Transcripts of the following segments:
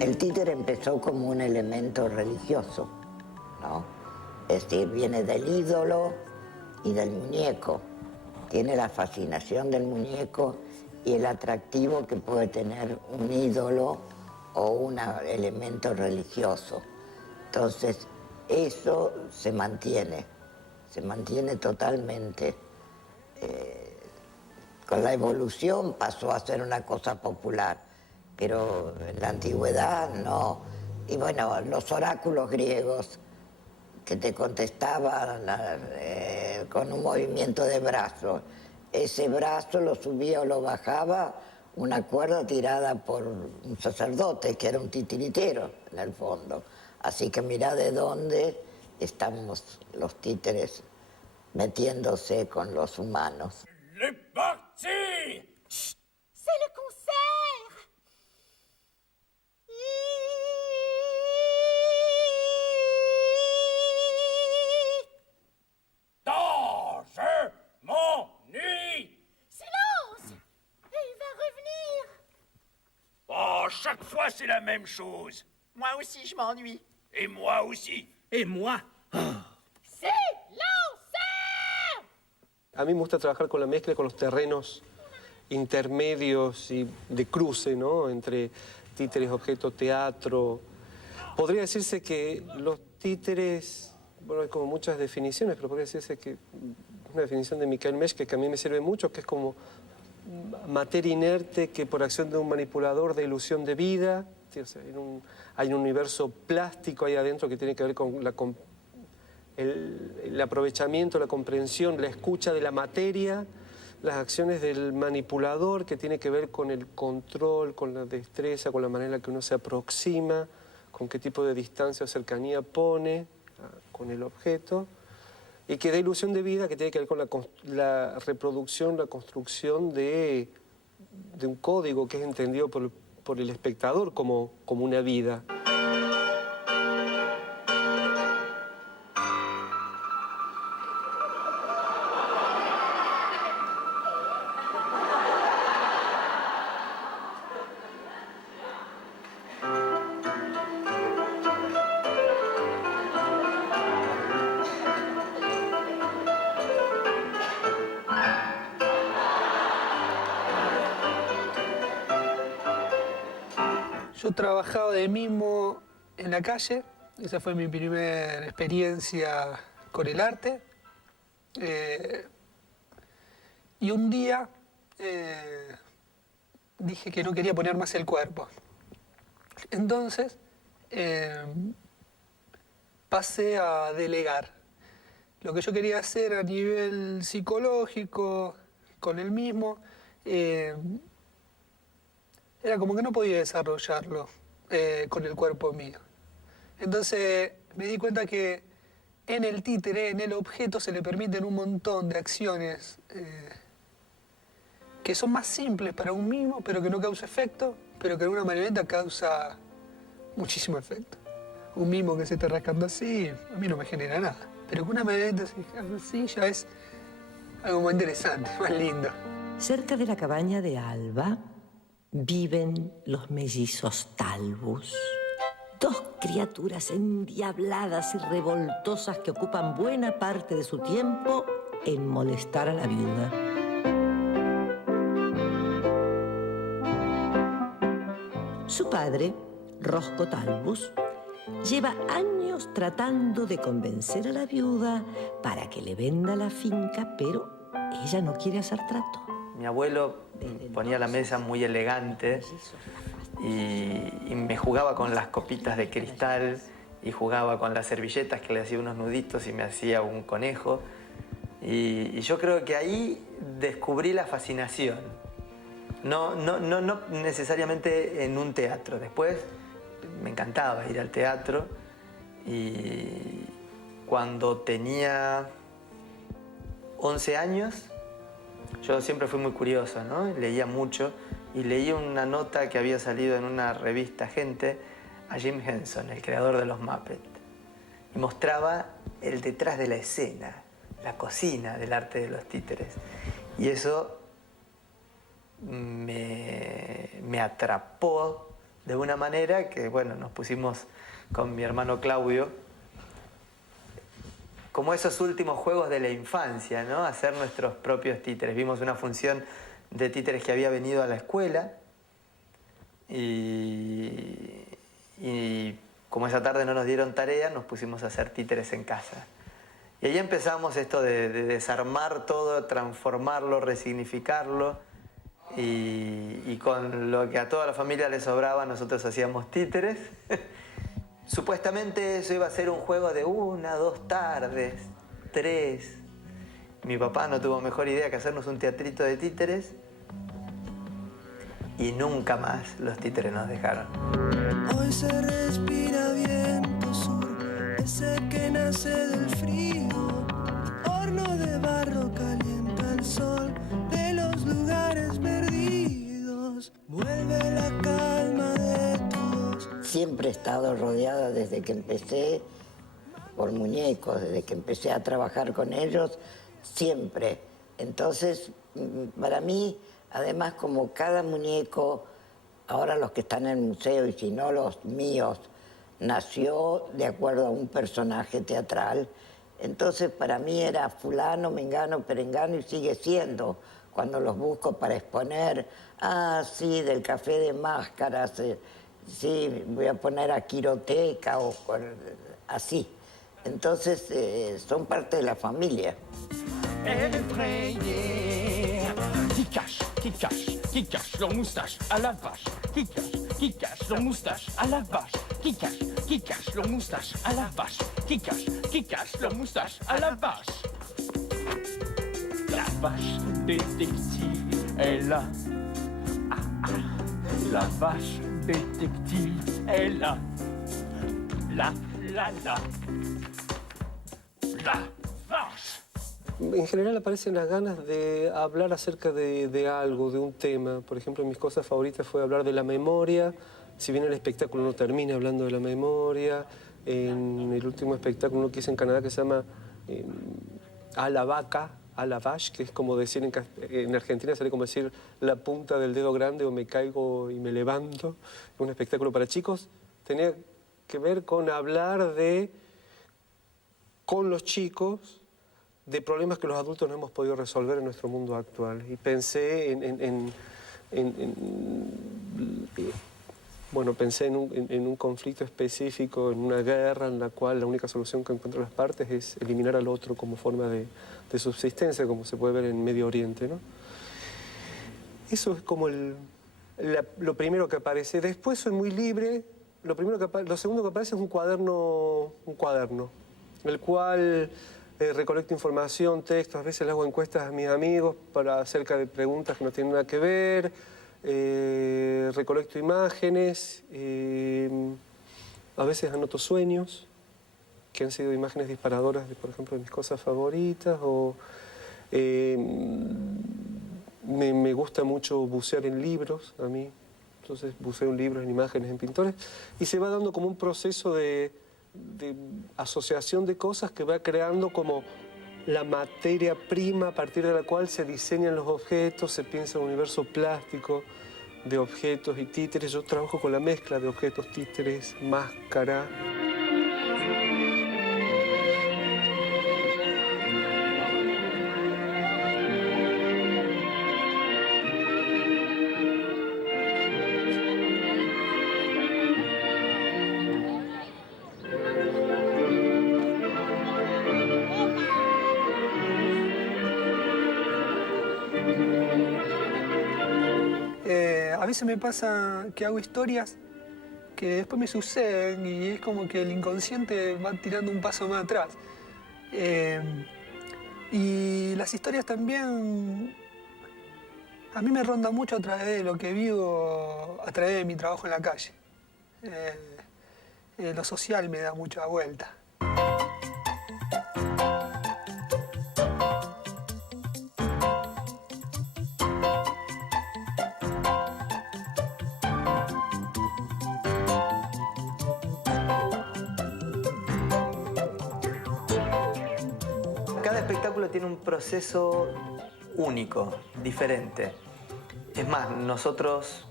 El títere empezó como un elemento religioso, ¿no? Es decir, viene del ídolo y del muñeco. Tiene la fascinación del muñeco y el atractivo que puede tener un ídolo o un elemento religioso. Entonces, eso se mantiene totalmente. Con la evolución pasó a ser una cosa popular, pero en la antigüedad no. Y bueno, los oráculos griegos que te contestaban con un movimiento de brazo. Ese brazo lo subía o lo bajaba una cuerda tirada por un sacerdote, que era un titiritero en el fondo. Así que mirá de dónde estamos los títeres metiéndose con los humanos. Le parti! C'est le concert! Dans je m'ennuie! Silence! Il va revenir! Oh, chaque fois c'est la même chose. Moi aussi, je m'ennuie. Et moi aussi. Et moi? Silence! A mí me gusta trabajar con la mezcla, con los terrenos intermedios y de cruce, ¿no? Entre títeres, objeto, teatro. Podría decirse que los títeres, bueno, hay como muchas definiciones, pero podría decirse que una definición de Michael Meschke que a mí me sirve mucho, que es como materia inerte que por acción de un manipulador da ilusión de vida. O sea, hay un universo plástico ahí adentro que tiene que ver con el aprovechamiento, la comprensión, la escucha de la materia, las acciones del manipulador, que tiene que ver con el control, con la destreza, con la manera en la que uno se aproxima, con qué tipo de distancia o cercanía pone con el objeto, y que da ilusión de vida, que tiene que ver con la reproducción, la construcción de un código que es entendido por el espectador como una vida. Yo trabajaba de mimo en la calle, esa fue mi primera experiencia con el arte. Y un día dije que no quería poner más el cuerpo. Entonces pasé a delegar. Lo que yo quería hacer a nivel psicológico, con el mismo, era como que no podía desarrollarlo con el cuerpo mío. Entonces me di cuenta que en el títere, en el objeto, se le permiten un montón de acciones que son más simples para un mimo, pero que no causa efecto, pero que en una marioneta causa muchísimo efecto. Un mimo que se esté rascando así, a mí no me genera nada. Pero que una marioneta se rascando así ya es algo más interesante, más lindo. Cerca de la cabaña de Alba, viven los mellizos Talbus. Dos criaturas endiabladas y revoltosas que ocupan buena parte de su tiempo en molestar a la viuda. Su padre, Rosco Talbus, lleva años tratando de convencer a la viuda para que le venda la finca, pero ella no quiere hacer trato. Mi abuelo ponía la mesa muy elegante y me jugaba con las copitas de cristal y jugaba con las servilletas que le hacía unos nuditos y me hacía un conejo. Y yo creo que ahí descubrí la fascinación. No necesariamente en un teatro. Después me encantaba ir al teatro y cuando tenía 11 años, yo siempre fui muy curioso, ¿no? Leía mucho y leí una nota que había salido en una revista Gente a Jim Henson, el creador de los Muppets, y mostraba el detrás de la escena, la cocina del arte de los títeres. Y eso me atrapó de una manera que, bueno, nos pusimos con mi hermano Claudio como esos últimos juegos de la infancia, ¿no? Hacer nuestros propios títeres. Vimos una función de títeres que había venido a la escuela y como esa tarde no nos dieron tarea, nos pusimos a hacer títeres en casa. Y ahí empezamos esto de desarmar todo, transformarlo, resignificarlo y con lo que a toda la familia le sobraba nosotros hacíamos títeres. Supuestamente eso iba a ser un juego de 1, 2 tardes, 3. Mi papá no tuvo mejor idea que hacernos un teatrito de títeres y nunca más los títeres nos dejaron. Hoy se respira viento sur, ese que nace del frío. Horno de barro calienta el sol de los lugares perdidos. Vuelve la calma de todos. Siempre he estado rodeada desde que empecé por muñecos, desde que empecé a trabajar con ellos, siempre. Entonces, para mí, además, como cada muñeco, ahora los que están en el museo y si no los míos, nació de acuerdo a un personaje teatral. Entonces, para mí era fulano, mengano, perengano y sigue siendo. Cuando los busco para exponer, sí, del café de máscaras, sí, voy a poner a Quiroteca o así. Entonces, son parte de la familia. Qui cache leur moustache à la vache. Qui cache leur moustache à la vache. Qui cache leur moustache à la vache. Qui cache leur moustache à la vache. La vache détective est là. La vache détective est là. La vache. En general aparecen las ganas de hablar acerca de algo, de un tema. Por ejemplo, mis cosas favoritas fue hablar de la memoria. Si bien el espectáculo no termina hablando de la memoria, en el último espectáculo que hice en Canadá que se llama A la vaca, a la vache, que es como decir en Argentina sería como decir la punta del dedo grande o me caigo y me levanto. Un espectáculo para chicos. Tenía que ver con hablar con los chicos, de problemas que los adultos no hemos podido resolver en nuestro mundo actual. Y pensé pensé en un conflicto específico, en una guerra en la cual la única solución que encuentran las partes es eliminar al otro como forma de subsistencia, como se puede ver en Medio Oriente, ¿no? Eso es como lo primero que aparece. Después soy muy libre. Lo segundo que aparece es un cuaderno, el cual recolecto información, textos, a veces le hago encuestas a mis amigos acerca de preguntas que no tienen nada que ver, recolecto imágenes, a veces anoto sueños, que han sido imágenes disparadoras, por ejemplo, de mis cosas favoritas, o me gusta mucho bucear en libros, a mí, entonces buceo en libros, en imágenes, en pintores, y se va dando como un proceso de asociación de cosas que va creando como la materia prima a partir de la cual se diseñan los objetos, se piensa en un universo plástico. de objetos y títeres. Yo trabajo con la mezcla de objetos, títeres, máscara. A veces me pasa que hago historias que después me suceden y es como que el inconsciente va tirando un paso más atrás. Y las historias también a mí me rondan mucho a través de lo que vivo, a través de mi trabajo en la calle. Lo social me da mucha vuelta. Cada espectáculo tiene un proceso único, diferente. Es más, nosotros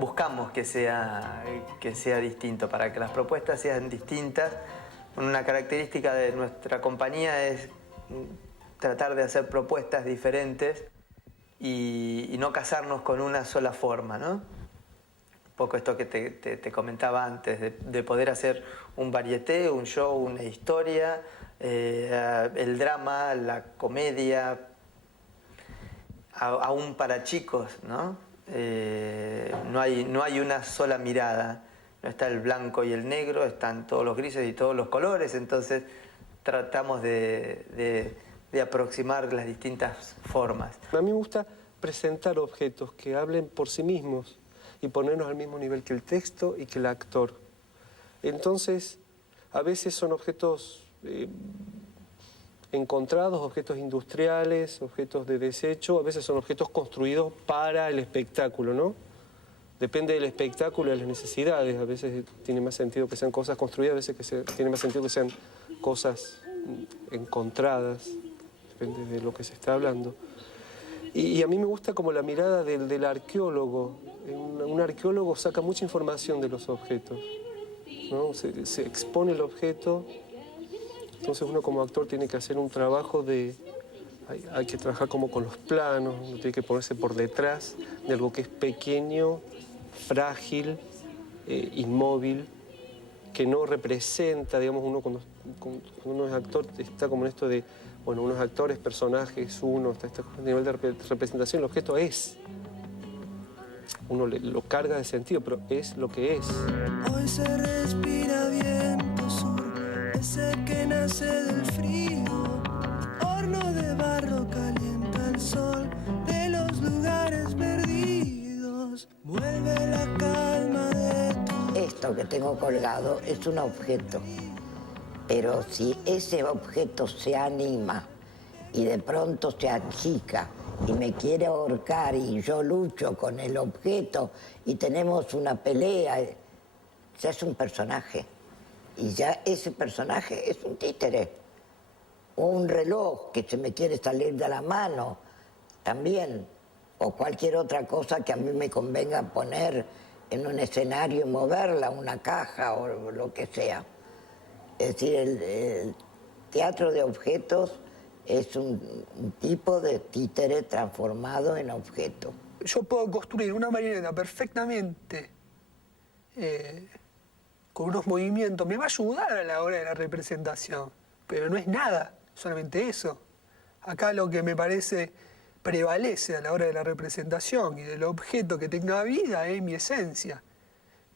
buscamos que sea distinto, para que las propuestas sean distintas. Una característica de nuestra compañía es tratar de hacer propuestas diferentes y no casarnos con una sola forma, ¿no? Un poco esto que te comentaba antes, de poder hacer un varieté, un show, una historia, el drama, la comedia, aún para chicos, ¿no? No hay una sola mirada, no está el blanco y el negro, están todos los grises y todos los colores, entonces tratamos de aproximar las distintas formas. A mí me gusta presentar objetos que hablen por sí mismos y ponernos al mismo nivel que el texto y que el actor. Entonces, a veces son objetos encontrados, objetos industriales, objetos de desecho, a veces son objetos construidos para el espectáculo, ¿no? Depende del espectáculo y de las necesidades. A veces tiene más sentido que sean cosas construidas, a veces tiene más sentido que sean cosas encontradas, depende de lo que se está hablando. Y a mí me gusta como la mirada del arqueólogo. Un arqueólogo saca mucha información de los objetos, ¿no? Se expone el objeto. Entonces uno como actor tiene que hacer un trabajo de... Hay que trabajar como con los planos, uno tiene que ponerse por detrás de algo que es pequeño, frágil, inmóvil, que no representa, digamos, uno cuando uno es actor está como en esto de, bueno, unos actores, personajes, uno, está este nivel de representación, el objeto es. Uno lo carga de sentido, pero es lo que es. Hoy se respira viento sur, ese que nace del frío. Horno de barro calienta el sol de los lugares perdidos. Vuelve la calma de tu... Esto que tengo colgado es un objeto, pero si ese objeto se anima y de pronto se achica y me quiere ahorcar y yo lucho con el objeto y tenemos una pelea, ya es un personaje. Y ya ese personaje es un títere. O un reloj que se me quiere salir de la mano también. O cualquier otra cosa que a mí me convenga poner en un escenario y moverla, una caja o lo que sea. Es decir, el teatro de objetos es un tipo de títere transformado en objeto. Yo puedo construir una marioneta perfectamente con unos movimientos. Me va a ayudar a la hora de la representación, pero no es nada, solamente eso. Acá lo que me parece prevalece a la hora de la representación y del objeto que tenga vida es mi esencia,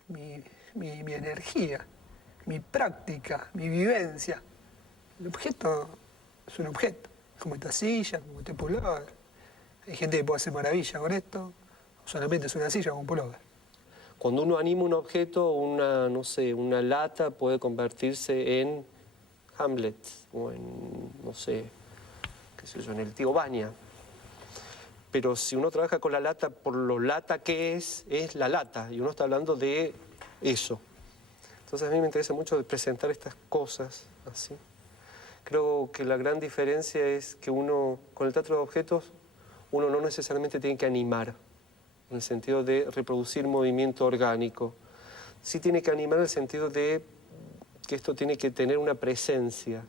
mi energía, mi práctica, mi vivencia. El objeto es un objeto, como esta silla, como este pullover. Hay gente que puede hacer maravilla con esto, solamente es una silla con un pullover. Cuando uno anima un objeto, no sé, una lata puede convertirse en Hamlet o en, no sé, qué sé yo, en el Tío Vania. Pero si uno trabaja con la lata, por lo lata que es la lata, y uno está hablando de eso. Entonces a mí me interesa mucho presentar estas cosas así. Creo que la gran diferencia es que uno, con el teatro de objetos, uno no necesariamente tiene que animar. en el sentido de reproducir movimiento orgánico. Sí tiene que animar en el sentido de que esto tiene que tener una presencia.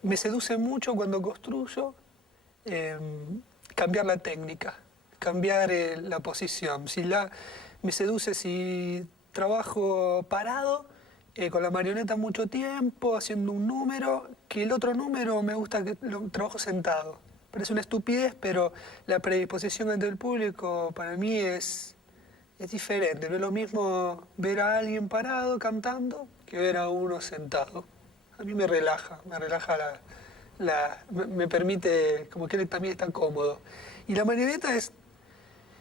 Me seduce mucho cuando construyo cambiar la técnica, cambiar la posición. Me seduce si trabajo parado, con la marioneta mucho tiempo, haciendo un número, que el otro número me gusta que lo trabajo sentado. Parece una estupidez, pero la predisposición ante el público para mí es diferente. No es lo mismo ver a alguien parado cantando que ver a uno sentado. A mí me relaja me permite, como que él también está cómodo. Y la marioneta es,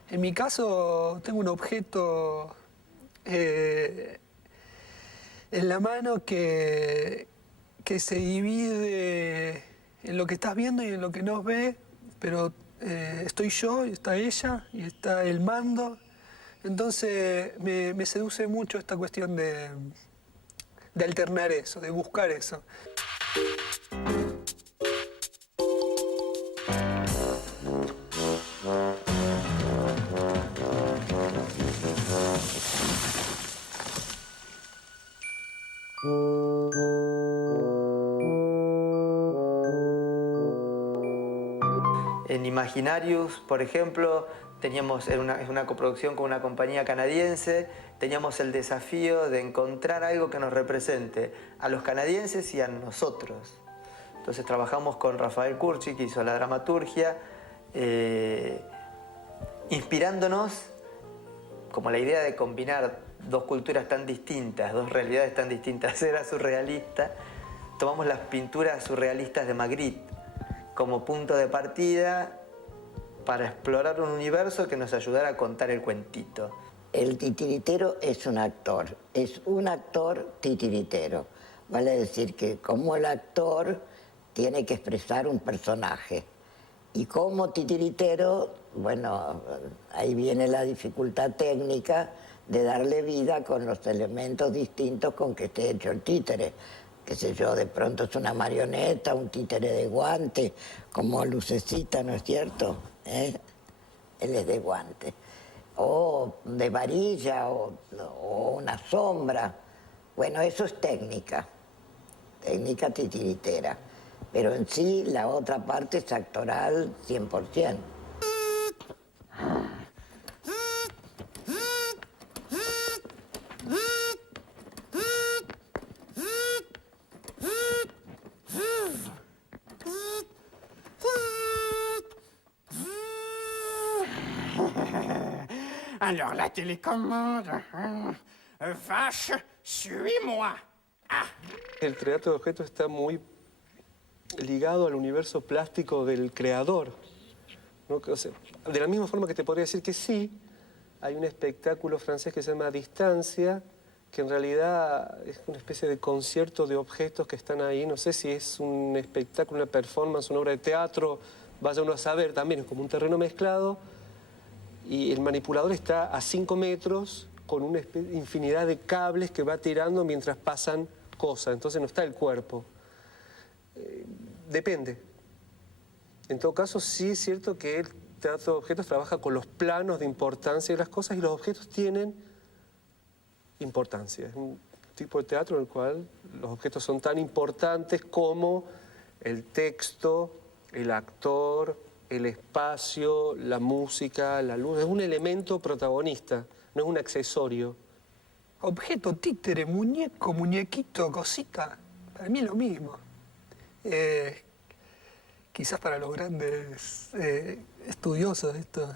en mi caso, tengo un objeto en la mano que se divide en lo que estás viendo y en lo que no ves, pero estoy yo, y está ella, y está el mando. Entonces me seduce mucho esta cuestión de alternar eso, de buscar eso. En Imaginarius, por ejemplo, es una coproducción con una compañía canadiense, teníamos el desafío de encontrar algo que nos represente a los canadienses y a nosotros. Entonces trabajamos con Rafael Curchi, que hizo la dramaturgia, inspirándonos como la idea de combinar dos culturas tan distintas, dos realidades tan distintas, era surrealista. Tomamos las pinturas surrealistas de Magritte como punto de partida para explorar un universo que nos ayudara a contar el cuentito. El titiritero es un actor titiritero. Vale decir que como el actor tiene que expresar un personaje. Y como titiritero, bueno, ahí viene la dificultad técnica de darle vida con los elementos distintos con que esté hecho el títere. Qué sé yo, de pronto es una marioneta, un títere de guante, como Lucecita, ¿no es cierto? Él es de guante. O de varilla, o una sombra. Bueno, eso es técnica titiritera. Pero en sí, la otra parte es actoral 100%. Alors la télécommande. Vache, suis-moi. Ah. El teatro de objetos está muy ligado al universo plástico del creador, ¿no? O sea, de la misma forma que te podría decir que sí, hay un espectáculo francés que se llama Distancia, que en realidad es una especie de concierto de objetos que están ahí. No sé si es un espectáculo, una performance, una obra de teatro, vaya uno a saber, también es como un terreno mezclado. Y el manipulador está a 5 metros con una infinidad de cables que va tirando mientras pasan cosas. Entonces no está el cuerpo. Depende. En todo caso, sí es cierto que el teatro de objetos trabaja con los planos de importancia de las cosas y los objetos tienen importancia. Es un tipo de teatro en el cual los objetos son tan importantes como el texto, el actor, el espacio, la música, la luz. Es un elemento protagonista, no es un accesorio. Objeto, títere, muñeco, muñequito, cosita, para mí es lo mismo. Quizás para los grandes estudiosos esto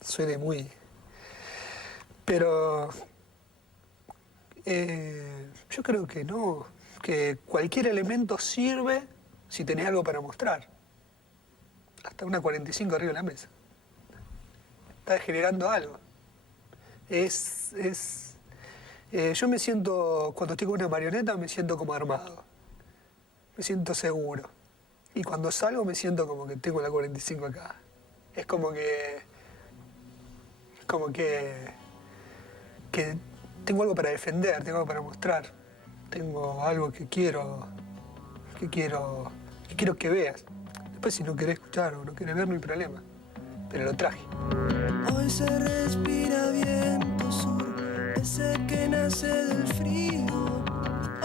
suene muy... Pero yo creo que no, que cualquier elemento sirve si tenés algo para mostrar. Hasta una 45 arriba de la mesa. está generando algo. Yo me siento, cuando estoy con una marioneta, me siento como armado. Me siento seguro. Y cuando salgo me siento como que tengo la 45 acá. Es como que tengo algo para defender, tengo algo para mostrar. Tengo algo que quiero que veas. Después si no querés escuchar o no querés ver, no hay problema. Pero lo traje. Hoy se respira viento sur, ese que nace del frío.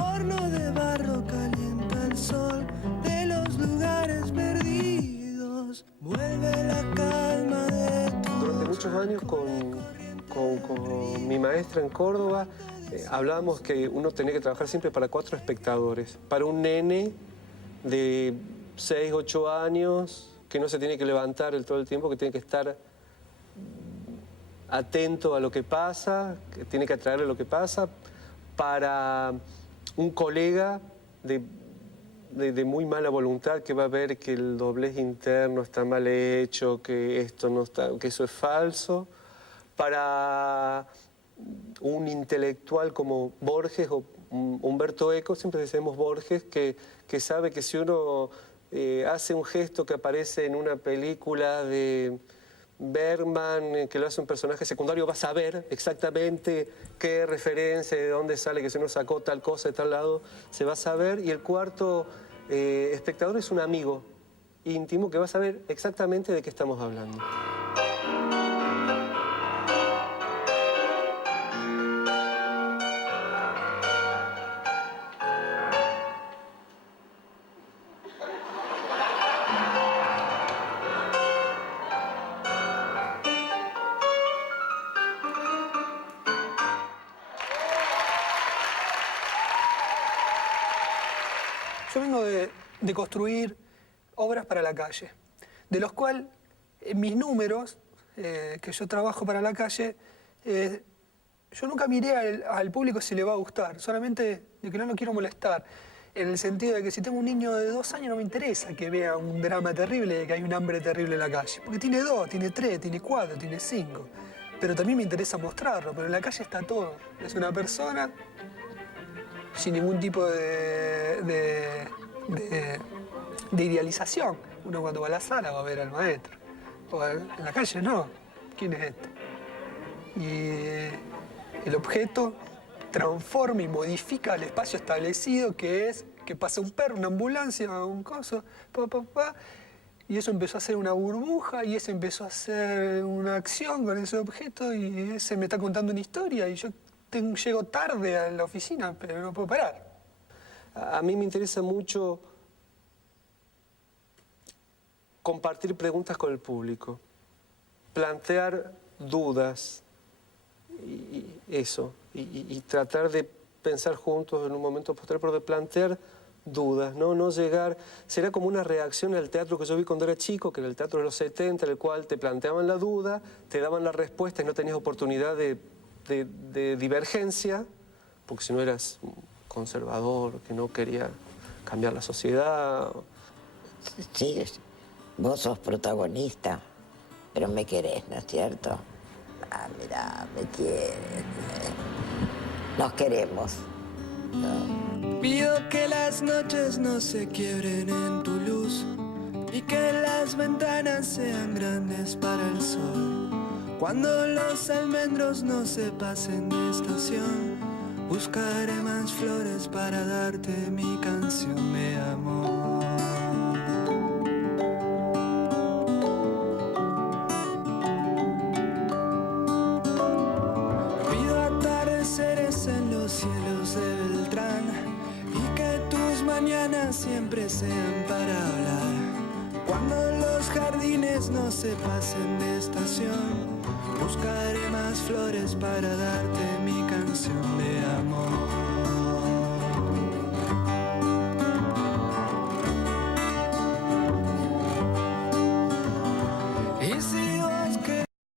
Horno de barro calienta el sol de los lugares perdidos. Vuelve la calma de tu. Durante muchos años con mi maestra en Córdoba hablábamos que uno tenía que trabajar siempre para 4 espectadores. Para un nene de 6, 8 años que no se tiene que levantar todo el tiempo, que tiene que estar atento a lo que pasa, que tiene que atraerle lo que pasa. Para un colega de muy mala voluntad que va a ver que el doblez interno está mal hecho, que esto no está, que eso es falso. Para un intelectual como Borges o Humberto Eco, siempre decimos Borges, que sabe que si uno hace un gesto que aparece en una película de Bergman, que lo hace un personaje secundario, va a saber exactamente qué referencia, de dónde sale, que si uno sacó tal cosa de tal lado, se va a saber. Y el cuarto espectador es un amigo íntimo que va a saber exactamente de qué estamos hablando. Yo vengo de construir obras para la calle, de los cuales en mis números, que yo trabajo para la calle, yo nunca miré al público si le va a gustar, solamente de que no lo quiero molestar, en el sentido de que si tengo un niño de 2 años no me interesa que vea un drama terrible de que hay un hambre terrible en la calle, porque tiene 2, tiene 3, tiene 4, tiene 5, pero también me interesa mostrarlo, pero en la calle está todo, es una persona sin ningún tipo de idealización. Uno cuando va a la sala va a ver al maestro. O en la calle no. ¿Quién es este? Y el objeto transforma y modifica el espacio establecido, que es que pasa un perro, una ambulancia, un coso, y eso empezó a hacer una burbuja, y ese empezó a hacer una acción con ese objeto, y ese me está contando una historia, y yo llego tarde a la oficina, pero no puedo parar. A mí me interesa mucho compartir preguntas con el público, plantear dudas, y tratar de pensar juntos en un momento posterior, pero de plantear dudas, no llegar. Será como una reacción al teatro que yo vi cuando era chico, que era el teatro de los 70, en el cual te planteaban la duda, te daban la respuesta y no tenías oportunidad de divergencia, porque si no eras conservador, que no quería cambiar la sociedad. Sí, vos sos protagonista, pero me querés, ¿no es cierto? Ah, mirá, me quieres. Nos queremos, ¿no? Pido que las noches no se quiebren en tu luz y que las ventanas sean grandes para el sol. Cuando los almendros no se pasen de estación, buscaré más flores para darte mi canción de amor. Pido atardeceres en los cielos de Beltrán y que tus mañanas siempre sean para hablar. Cuando los jardines no se pasen de estación, buscaré más flores para darte mi canción de amor.